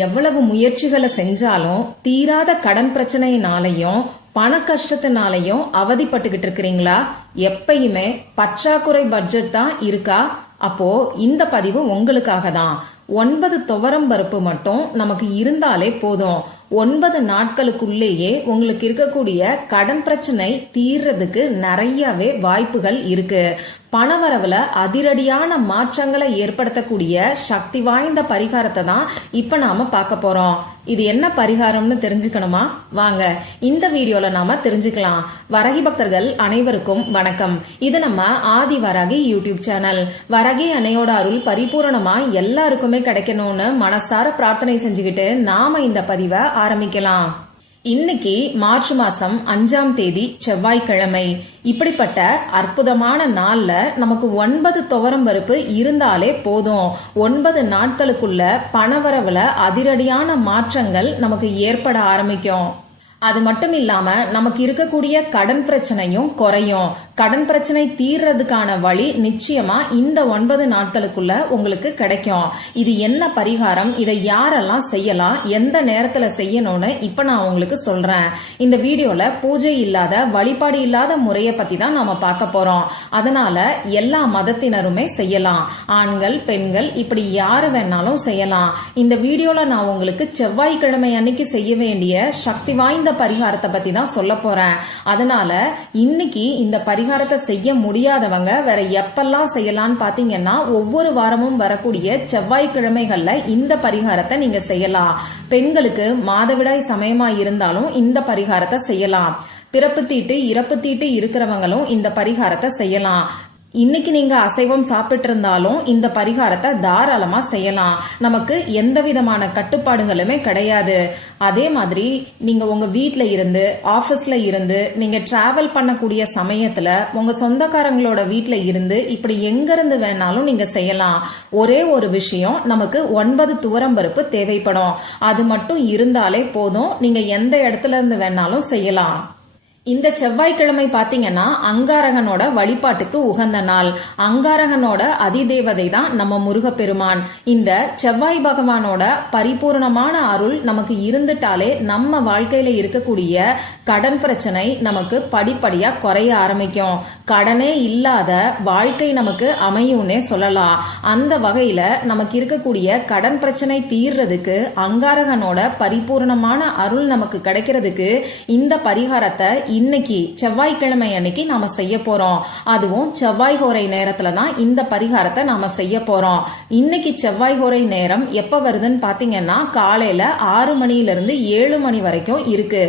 எவ்வளவு முயற்சிகளை செஞ்சாலும் தீராத கடன் பிரச்சனையினாலையும் பண கஷ்டத்தினாலையும் அவதிப்பட்டுக்கிட்டு இருக்கிறீங்களா? எப்பயுமே பற்றாக்குறை பட்ஜெட் தான் இருக்கா? அப்போ இந்த பதிவு உங்களுக்காக தான். ஒன்பது துவரம் பருப்பு மட்டும் நமக்கு இருந்தாலே போதும். ஒன்பது நாட்களுக்குள்ளேயே உங்களுக்கு இருக்கக்கூடிய கடன் பிரச்சனை தீர்றதுக்கு நிறையவே வாய்ப்புகள் இருக்கு. பணவரவுல அதிரடியான மாற்றங்களை ஏற்படுத்தக்கூடிய சக்தி வாய்ந்த பரிகாரத்தை தான் இப்ப நாம பார்க்க போறோம். இது என்ன பரிகாரம்னு தெரிஞ்சுக்கணுமா? வாங்க இந்த வீடியோல நாம தெரிஞ்சுக்கலாம். வரகி பக்தர்கள் அனைவருக்கும் வணக்கம். இது நம்ம ஆதி வரகி யூடியூப் சேனல். வரகி அணையோட அருள் பரிபூரணமா எல்லாருக்குமே கிடைக்கணும்னு மனசார பிரார்த்தனை செஞ்சுக்கிட்டு நாம இந்த பதிவை ஆரம்பிக்கலாம். இன்னைக்கு மார்ச் மாசம் அஞ்சாம் தேதி செவ்வாய்க்கிழமை. இப்படிப்பட்ட அற்புதமான நாள்ல நமக்கு ஒன்பது துவரம் பருப்பு இருந்தாலே போதும். ஒன்பது நாட்களுக்குள்ள பணவரவுல அதிரடியான மாற்றங்கள் நமக்கு ஏற்பட ஆரம்பிக்கும். அது மட்டும் இல்லாம நமக்கு இருக்கக்கூடிய கடன் பிரச்சனையும் குறையும். கடன் பிரச்சனை தீர்றதுக்கான வழி நிச்சயமா இந்த ஒன்பது நாட்களுக்குள்ள உங்களுக்கு கிடைக்கும். இது என்ன பரிகாரம்? இதை யாரெல்லாம் செய்யலாம்? எந்த நேரத்துல செய்யணும்னு இப்ப நான் உங்களுக்கு சொல்றேன். இந்த வீடியோல பூஜை இல்லாத வழிபாடு இல்லாத முறையை பத்தி தான் நாம பார்க்க போறோம். அதனால எல்லா மதத்தினருமே செய்யலாம். ஆண்கள் பெண்கள் இப்படி யாரு வேணாலும் செய்யலாம். இந்த வீடியோல நான் உங்களுக்கு செவ்வாய்க்கிழமை அன்னைக்கு செய்ய வேண்டிய சக்தி வாய்ந்த பரிகாரத்தை பத்தி தான் சொல்ல போறேன். அதனால இன்னைக்கு இந்த பரிகாரத்தை செய்ய முடியாதவங்க வேற எப்பெல்லாம் செய்யலாம்னு பாத்தீங்கன்னா ஒவ்வொரு வாரமும் வரக்கூடிய செவ்வாய்க்கிழமைகள்ல இந்த பரிகாரத்தை நீங்க செய்யலாம். பெண்களுக்கு மாதவிடாய் சமயமா இருந்தாலும் இந்த பரிகாரத்தை செய்யலாம். பிறப்பு தீட்டு இறப்பு தீட்டு இருக்கிறவங்களும் இந்த பரிகாரத்தை செய்யலாம். இன்னைக்கு நீங்க அசைவம் சாப்பிட்டு இருந்தாலும் இந்த பரிகாரத்தை தாராளமா செய்யலாம். நமக்கு எந்த விதமான கட்டுப்பாடுகளுமே கிடையாது. அதே மாதிரி நீங்க உங்க வீட்ல இருந்து ஆபீஸ்ல இருந்து நீங்க டிராவல் பண்ணக்கூடிய சமயத்துல உங்க சொந்தக்காரங்களோட வீட்ல இருந்து இப்படி எங்க இருந்து வேணாலும் நீங்க செய்யலாம். ஒரே ஒரு விஷயம் நமக்கு ஒன்பது துவரம் பருப்பு தேவைப்படும். அது மட்டும் இருந்தாலே போதும். நீங்க எந்த இடத்துல இருந்து வேணாலும் செய்யலாம். இந்த செவ்வாய்க்கிழமை பாத்தீங்கன்னா அங்காரகனோட வழிபாட்டுக்கு உகந்த நாள். அங்காரகனோட அதிதேவதை தான் நம்ம முருகப்பெருமான். இந்த செவ்வாய் பகவானோட பரிபூர்ணமான அருள் நமக்கு இருந்துட்டாலே நம்ம வாழ்க்கையில இருக்கக்கூடிய கடன் பிரச்சனை நமக்கு படிப்படியா குறைய ஆரம்பிக்கும். கடனே இல்லாத வாழ்க்கை நமக்கு அமையும்னே சொல்லலாம். அந்த வகையில நமக்கு இருக்கக்கூடிய கடன் பிரச்சனை தீர்றதுக்கு அங்காரகனோட பரிபூர்ணமான அருள் நமக்கு கிடைக்கிறதுக்கு இந்த பரிகாரத்தை இன்னைக்கு செவ்வாய்க்கிழமை அன்னைக்கு நாம செய்ய போறோம். அதுவும் செவ்வாய் ஹோரை நேரத்துல தான் இந்த பரிகாரத்தை நாம செய்ய போறோம். இன்னைக்கு செவ்வாய் ஹோரை நேரம் எப்ப வருதுன்னு பாத்தீங்கன்னா காலையில ஆறு மணில இருந்து ஏழு மணி வரைக்கும் இருக்கு.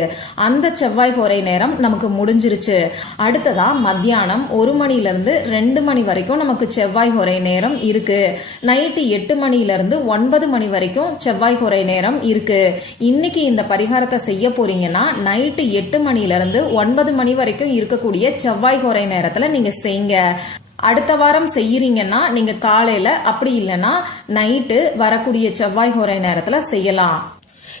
அந்த செவ்வாய் ஹோரை நேரம் நமக்கு முடிஞ்சிருச்சு. அடுத்ததா மத்தியானம் ஒரு மணில இருந்து ரெண்டு மணி வரைக்கும் நமக்கு செவ்வாய் ஹோரை நேரம் இருக்கு. நைட்டு எட்டு மணில இருந்து ஒன்பது மணி வரைக்கும் செவ்வாய் ஹோரை நேரம் இருக்கு. இன்னைக்கு இந்த பரிகாரத்தை செய்ய போறீங்கன்னா நைட்டு எட்டு மணில இருந்து ஒன்பது மணி வரைக்கும் இருக்கக்கூடிய செவ்வாய் கோரை நேரத்துல நீங்க செய்யுங்க அடுத்த வாரம் செய்யறீங்கன்னா நீங்க காலையில அப்படி இல்லைன்னா நைட்டு வரக்கூடிய செவ்வாய் கோரை நேரத்துல செய்யலாம்.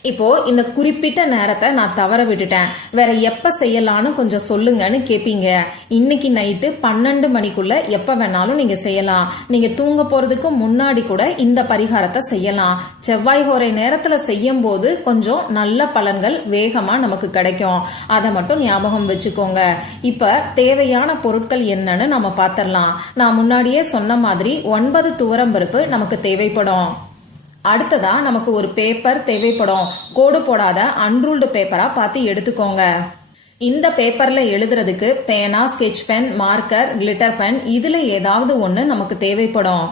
இப்போ இந்த குறிப்பிட்ட நேரத்தை நான் தவற விட்டுட்டேன். வேற எப்ப செய்யலாம்னு கொஞ்சம் சொல்லுங்கன்னு கேப்பீங்க. இன்னைக்கு நைட்டு பன்னெண்டு மணிக்குள்ள எப்ப வேணாலும் நீங்க செய்யலாம். நீங்க தூங்க போறதுக்கு முன்னாடி கூட இந்த பரிகாரத்தை செய்யலாம். செவ்வாய் ஹோரை நேரத்துல செய்யும் போது கொஞ்சம் நல்ல பலன்கள் வேகமா நமக்கு கிடைக்கும். அதை மட்டும் ஞாபகம் வச்சுக்கோங்க. இப்ப தேவையான பொருட்கள் என்னன்னு நம்ம பாத்திரலாம். நான் முன்னாடியே சொன்ன மாதிரி ஒன்பது துவரம் பருப்பு நமக்கு தேவைப்படும். அடுத்ததா நமக்கு ஒரு பேப்பர் தேவைப்படும். கோடு போடாத அன்ரூல்டு பேப்பரா பார்த்து எடுத்துக்கோங்க. இந்த பேப்பர்ல எழுதுறதுக்கு பேனா sketch pen marker glitter pen இதுல ஏதாவது ஒன்று நமக்கு தேவைப்படும்.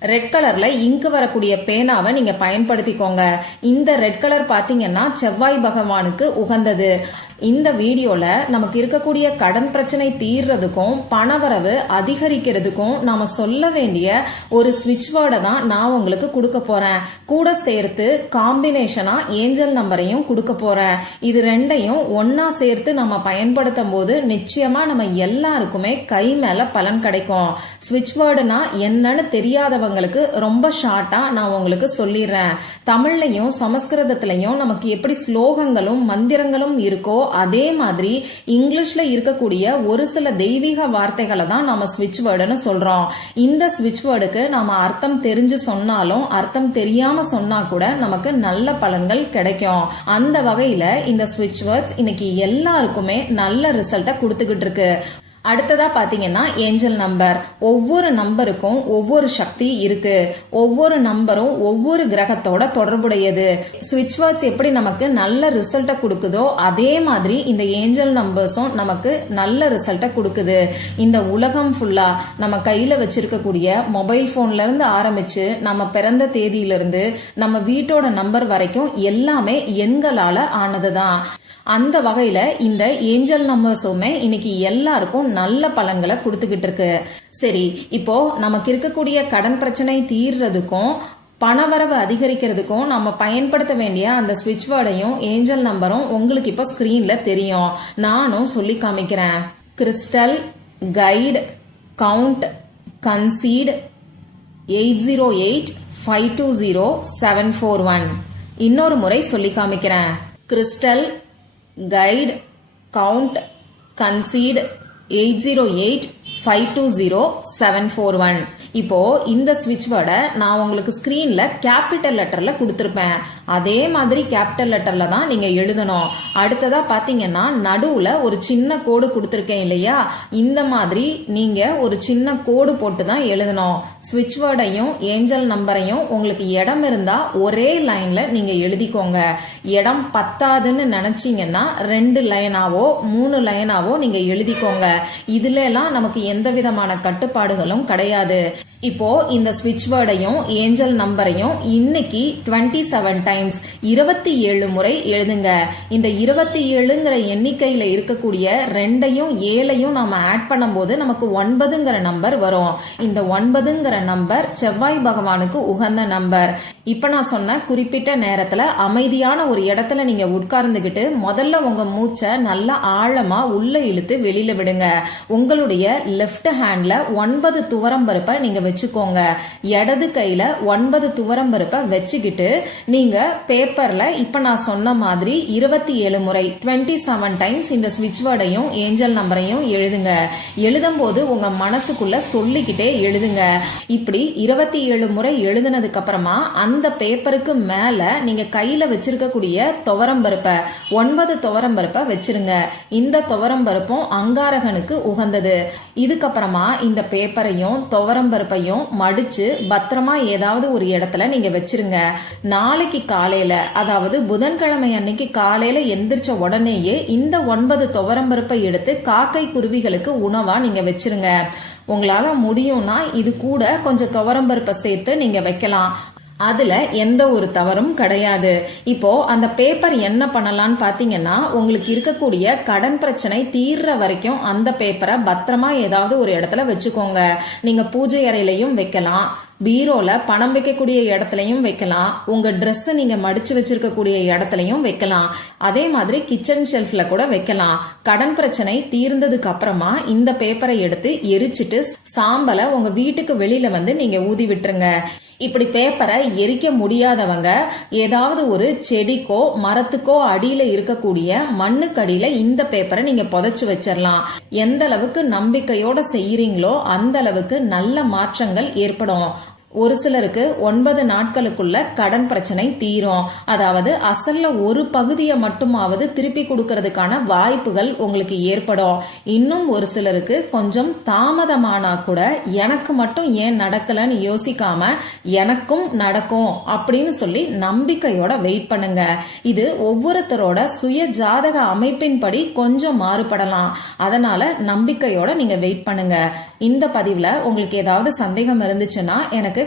ரெட் கலர்ல இங்கு வரக்கூடிய பேனாவை நீங்க பயன்படுத்திக்கோங்க. இந்த ரெட் கலர் பாத்தீங்கன்னா செவ்வாய் பகவானுக்கு உகந்தது. இந்த வீடியோல நமக்கு இருக்கக்கூடிய கடன் பிரச்சனை தீர்றதுக்கும் பணவரவு அதிகரிக்கிறதுக்கும் நாம சொல்ல வேண்டிய ஒரு ஸ்விட்ச் வேர்டை தான் நான் உங்களுக்கு கொடுக்க போறேன். கூட சேர்த்து காம்பினேஷனா ஏஞ்சல் நம்பரையும் கொடுக்க போறேன். இது ரெண்டையும் ஒன்னா சேர்த்து நம்ம பயன்படுத்தும் போது நிச்சயமா நம்ம எல்லாருக்குமே கை மேல பலன் கிடைக்கும். ஸ்விட்ச் வேர்டுனா என்னன்னு தெரியாதவங்களுக்கு ரொம்ப ஷார்ட்டா நான் உங்களுக்கு சொல்லிடுறேன். தமிழ்லையும் சமஸ்கிருதத்திலையும் நமக்கு எப்படி ஸ்லோகங்களும் மந்திரங்களும் இருக்கோ அதே மாதிரி இங்கிலீஷ்ல இருக்கக்கூடிய ஒரு சில தெய்வீக வார்த்தைகளை தான் நம்ம ஸ்விட்ச் வேர்டுன்னு சொல்றோம். இந்த ஸ்விட்ச் வேர்டுக்கு நம்ம அர்த்தம் தெரிஞ்சு சொன்னாலும் அர்த்தம் தெரியாம சொன்னா கூட நமக்கு நல்ல பலன்கள் கிடைக்கும். அந்த வகையில இந்த ஸ்விட்ச் வேர்ட்ஸ் இன்னைக்கு எல்லாருக்குமே நல்ல ரிசல்ட்டை கொடுத்துக்கிட்டு இருக்கு. அடுத்ததா பாத்தீங்கன்னா ஏஞ்சல் நம்பர். ஒவ்வொரு நம்பருக்கும் ஒவ்வொரு சக்தி இருக்கு. ஒவ்வொரு நம்பரும் ஒவ்வொரு கிரகத்தோட தொடர்புடையது. சுவிட்ச் வேர்ட்ஸ் எப்படி நமக்கு நல்ல ரிசல்ட்டை கொடுக்குதோ அதே மாதிரி இந்த ஏஞ்சல் நம்பர்ஸும் நமக்கு நல்ல ரிசல்ட்டை கொடுக்குது. இந்த உலகம் ஃபுல்லா நம்ம கையில வச்சிருக்கக்கூடிய மொபைல் போன்ல இருந்து ஆரம்பிச்சு நம்ம பிறந்த தேதியிலிருந்து நம்ம வீட்டோட நம்பர் வரைக்கும் எல்லாமே எண்களால ஆனதுதான். அந்த வகையில இந்த ஏஞ்சல் நம்பர்ஸுமே இன்னைக்கு எல்லாருக்கும் நல்ல பலன்களை கொடுத்துக்கிட்டு இருக்கு. சரி இப்போ நமக்கு இருக்கக்கூடிய கடன் பிரச்சனை தீர்றதுக்கும் பணவரவு அதிகரிக்கிறதுக்கும் நம்ம பயன்படுத்த வேண்டிய அந்த ஸ்விட்ச் வேர்டையும் ஏஞ்சல் நம்பரும் உங்களுக்கு இப்போ ஸ்கிரீன்ல தெரியும். நானும் சொல்லி காமிக்கிறேன். Crystal guide count conceit eight zero eight five two zero seven four one இன்னொரு முறை சொல்லி காமிக்கிறேன். Crystal guide count conceit eight zero eight five two zero seven four one. இப்போ இந்த ஸ்விட்ச் வேர்டை நான் உங்களுக்கு ஸ்கிரீன்ல கேபிட்டல் லெட்டர்ல கொடுத்துருப்பேன். அதே மாதிரி கேபிட்டல் லெட்டர்ல தான் நீங்க எழுதணும். அடுத்ததா பாத்தீங்கன்னா நடுவுல ஒரு சின்ன கோடு கொடுத்துருக்கேன் இல்லையா? இந்த மாதிரி நீங்க ஒரு சின்ன கோடு போட்டு தான் எழுதணும். ஸ்விட்ச் வேர்டையும் ஏஞ்சல் நம்பரையும் உங்களுக்கு இடம் இருந்தா ஒரே லைன்ல நீங்க எழுதிக்கோங்க. இடம் பத்தாதுன்னு நினைச்சீங்கன்னா ரெண்டு லைனாவோ மூணு லைனாவோ நீங்க எழுதிக்கோங்க. இதுல எல்லாம் நமக்கு எந்த விதமான கட்டுப்பாடுகளும் கிடையாது. இப்போ இந்த ஸ்விட்ச் வேர்டையும் ஏஞ்சல் நம்பரையும் இன்னைக்கு டுவெண்ட்டி செவன் டைம்ஸ் இருபத்தி ஏழு முறை எழுதுங்க. இந்த இருபத்தி ஏழுங்கிற எண்ணிக்கையில இருக்கக்கூடிய ரெண்டையும் ஏழையும் நாம ஆட் பண்ணும்போது நமக்கு ஒன்பதுங்கிற நம்பர் வரும். இந்த ஒன்பதுங்கிற நம்பர் செவ்வாய் பகவானுக்கு உகந்த நம்பர் இப்ப நான் சொன்ன குறிப்பிட்ட நேரத்துல அமைதியான ஒரு இடத்துல நீங்க உட்கார்ந்துகிட்டு முதல்ல உங்க மூச்சை நல்லா ஆழமா உள்ள இழுத்து வெளியில விடுங்க. உங்களுடைய லெப்ட் ஹேண்ட்ல ஒன்பது துவரம் பருப்பை நீங்க வச்சுக்கோங்க. இடது கையில ஒன்பது துவரம் பருப்பை வச்சுக்கிட்டு நீங்க பேப்பர்ல இப்ப நான் சொன்ன மாதிரி இருபத்தி ஏழு முறை டுவெண்ட்டி செவன் டைம்ஸ் இந்த ஸ்விட்ச் வேர்டையும் ஏஞ்சல் நம்பரையும் எழுதுங்க. எழுதும் போது உங்க மனசுக்குள்ள சொல்லிக்கிட்டே எழுதுங்க. இப்படி இருபத்தி ஏழு முறை எழுதுனதுக்கு அப்புறமா அந்த பேப்பருக்கு மேல நீங்க கையில வச்சிருக்கக்கூடிய துவரம் பருப்பை ஒன்பது துவரம் பருப்பை வச்சிருங்க. இந்த துவரம் பருப்பும் அங்காரகனுக்கு உகந்தது. இதுக்கப்புறமா இந்த பேப்பரையும் துவரம் பருப்பை பருப்பையும் மடிச்சு பத்திரமா ஏதாவது ஒரு இடத்துல நீங்க வச்சிருங்க. நாளைக்கு காலையில அதாவது புதன்கிழமை அன்னைக்கு காலையில எந்திரிச்ச உடனேயே இந்த ஒன்பது துவரம்பருப்பை எடுத்து காக்கை குருவிகளுக்கு உணவா நீங்க வச்சிருங்க. உங்களால முடியும்னா இது கூட கொஞ்சம் துவரம் பருப்பை சேர்த்து நீங்க வைக்கலாம். அதுல எந்த ஒரு தவறும் கிடையாது. இப்போ அந்த பேப்பர் என்ன பண்ணலாம்னு பாத்தீங்கன்னா உங்களுக்கு இருக்கக்கூடிய கடன் பிரச்சனை தீர்ற வரைக்கும் அந்த பேப்பரை பத்திரமா ஏதாவது ஒரு இடத்துல வச்சுக்கோங்க. நீங்க பூஜை அறையிலையும் வைக்கலாம். பீரோல பணம் வைக்கக்கூடிய இடத்துலையும் வைக்கலாம். உங்க ட்ரெஸ் நீங்க மடிச்சு வச்சிருக்கக்கூடிய இடத்துலையும் வைக்கலாம். அதே மாதிரி கிச்சன் ஷெல்ஃப்ல கூட வைக்கலாம். கடன் பிரச்சனை தீர்ந்ததுக்கு அப்புறமா இந்த பேப்பரை எடுத்து எரிச்சிட்டு சாம்பலை உங்க வீட்டுக்கு வெளியில வந்து நீங்க ஊதி விட்டுருங்க. இப்படி பேப்பரை எரிக்க முடியாதவங்க ஏதாவது ஒரு செடிக்கோ மரத்துக்கோ அடியில இருக்கக்கூடிய மண்ணுக்கடியில இந்த பேப்பரை நீங்க புதைச்சு வச்சிடலாம் எந்த அளவுக்கு நம்பிக்கையோட செய்யறீங்களோ அந்த அளவுக்கு நல்ல மாற்றங்கள் ஏற்படும். ஒரு சிலருக்கு ஒன்பது நாட்களுக்குள்ள கடன் பிரச்சனை தீரும். அதாவது அசல்ல ஒரு பகுதியை மட்டுமாவது திருப்பி கொடுக்கறதுக்கான வாய்ப்புகள் உங்களுக்கு ஏற்படும். இன்னும் ஒரு சிலருக்கு கொஞ்சம் தாமதமானா கூட எனக்கு மட்டும் ஏன் நடக்கலன்னு யோசிக்காம எனக்கும் நடக்கும் அப்படின்னு சொல்லி நம்பிக்கையோட வெயிட் பண்ணுங்க. இது ஒவ்வொருத்தரோட சுய ஜாதக அமைப்பின்படி கொஞ்சம் மாறுபடலாம். அதனால நம்பிக்கையோட நீங்க வெயிட் பண்ணுங்க. இந்த பதிவுல உங்களுக்கு ஏதாவது சந்தேகம் இருந்துச்சுன்னா எனக்கு